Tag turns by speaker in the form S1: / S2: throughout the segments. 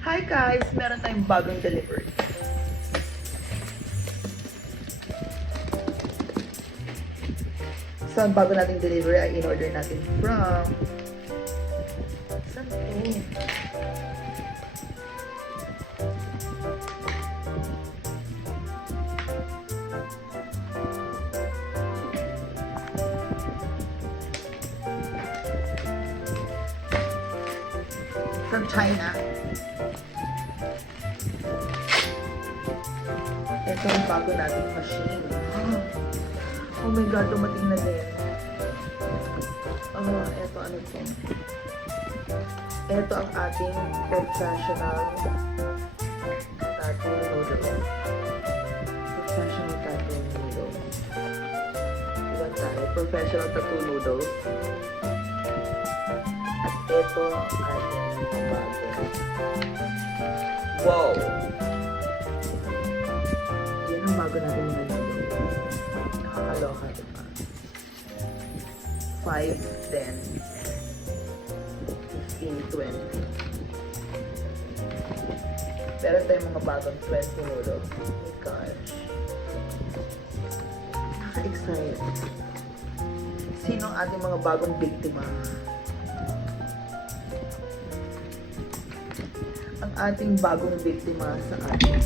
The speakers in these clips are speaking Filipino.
S1: Hi guys! Meron tayong bagong delivery. So, ang bago nating delivery ay in-order natin from... Saan to? From China. Ito ang bago nating machine. Oh my God, dumating na din. Oh, eto ano to? Ito ang ating professional tattoo noodle. Professional tattoo noodle. Diba tayo? Professional tattoo noodle. Ito ang ating bago. Wow! Yan ang bago natin yung noodle. Nakakaloka, diba? 5, 10, 15, 20. Meron tayong mga bagong 20 noodles. Oh my gosh. Nakaka-excite. Sino ang ating mga bagong biktima? Ang ating bagong biktima sa ating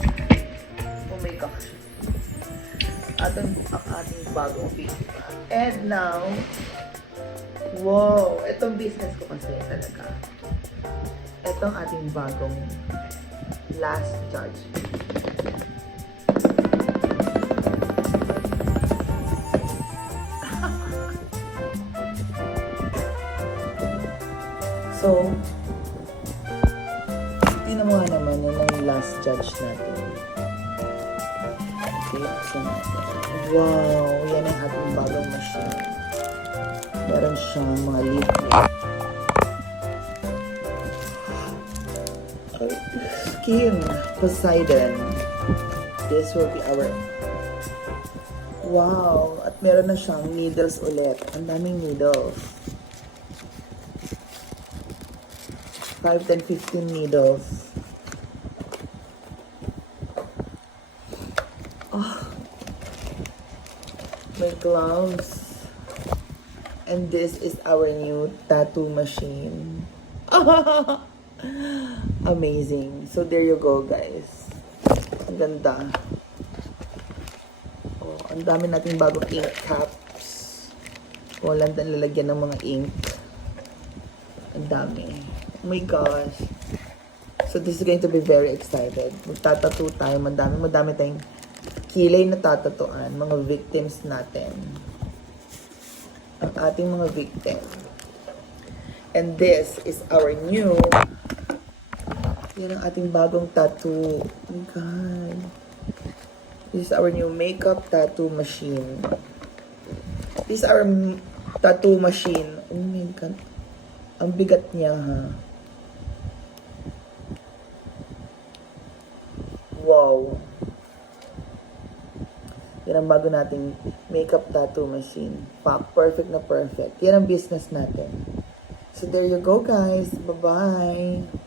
S1: Oh my gosh. Ating, ang ating bagong biktima. And now, Wow! Itong business ko kasi talaga. Itong ating bagong last judge. so, last judge natin. Buksan natin. Wow! Yan ang ating bagong machine. Meron siyang mga liquid. Skin Poseidon. This will be our... Wow! At meron na siyang needles ulit. Ang daming needles. 5, 10, 15 needles. My gloves. And this is our new tattoo machine. Amazing. So there you go, guys. Ang ganda. Oh, ang dami nating bagong ink caps. Walang lalagyan ng mga ink. Ang dami. Oh my gosh. So this is going to be very excited. Magtatattoo tayo. Madami, madami tayong kilay na tatatuan. Mga victims natin ang ating mga victim. And this is our new yan ang ating bagong tattoo. Oh my God. This is our new makeup tattoo machine. This is our tattoo machine. Oh my God. Ang bigat niya, ha? Wow. Ang bago nating makeup tattoo machine. Pak, perfect na perfect. Yan ang business natin. So there you go guys. Bye-bye.